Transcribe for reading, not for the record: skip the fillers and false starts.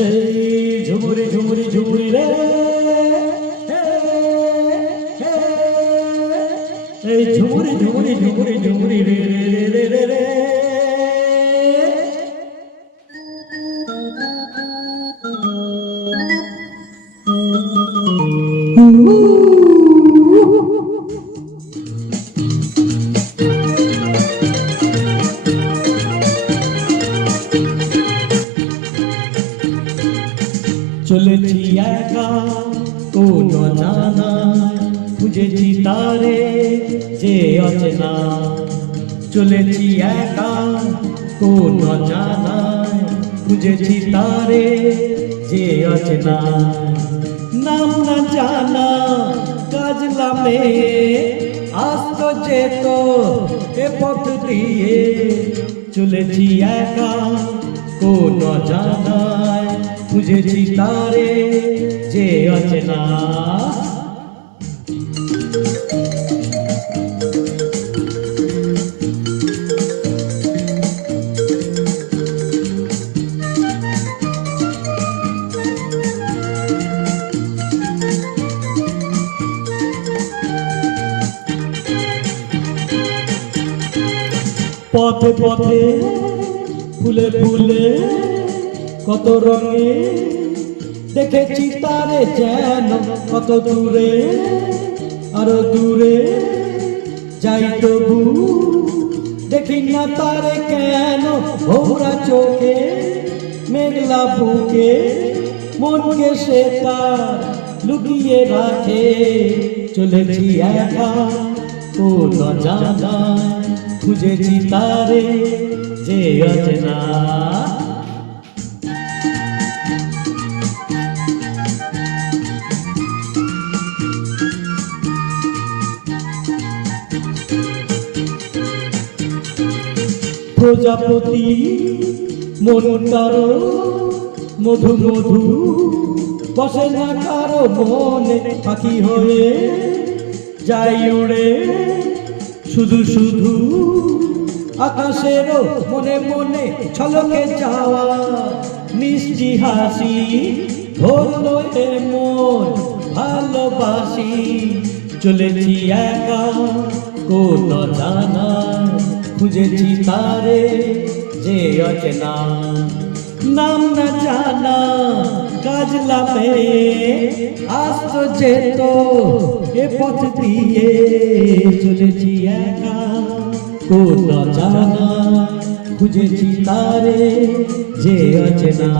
এই ঝুমুরি ঝুমুরি ঝুমুরি রে, এই ঝুমুরি ঝুমুরি ঝুমুরি ঝুমুরি রে রে রে রে রে। চলেছি একা কোনো জানা, খুঁজেছি তারে যে অচেনা। চলেছি একা কোনো জানা, খুঁজেছি তারে যে অচেনা। নাম না জানা কাজলা মেয়ে, আসতো যেত এ পথ দিয়ে। চলেছি একা কোনো জানায়, খুঁজেছি তারে যে অচেনা। পথে পথে ফুলে ফুলে কত রঙে দেখেছি তারে যেন কত দূরে, আরো দূরে যাই তবু দেখি না তারে কেন। ভোরা চোখে মেঘলা বুকে মনকে সে তার লুকিয়ে রাখে। চলেছি একা কোন জানায়, খুঁজেছি তারে যে অচেনা। প্রজাপতি মন কারো মধু মধু, বসে না কারো মনে পাখি হয়ে যাই উড়ে। শুধু শুধু আকাশেরও মনে মনে ছলকে যাওয়া মিষ্টি হাসি ধরলো এ মন ভালোবাসি। চলেছি একা কোন জানায়, খুঁজেছি তারে যে অচেনা। নাম না জানা কাজলা মেয়ে, আসতো যেত এ পথ দিয়ে। চলেছি একা কোন জানায়, খুঁজেছি তারে যে অচেনা।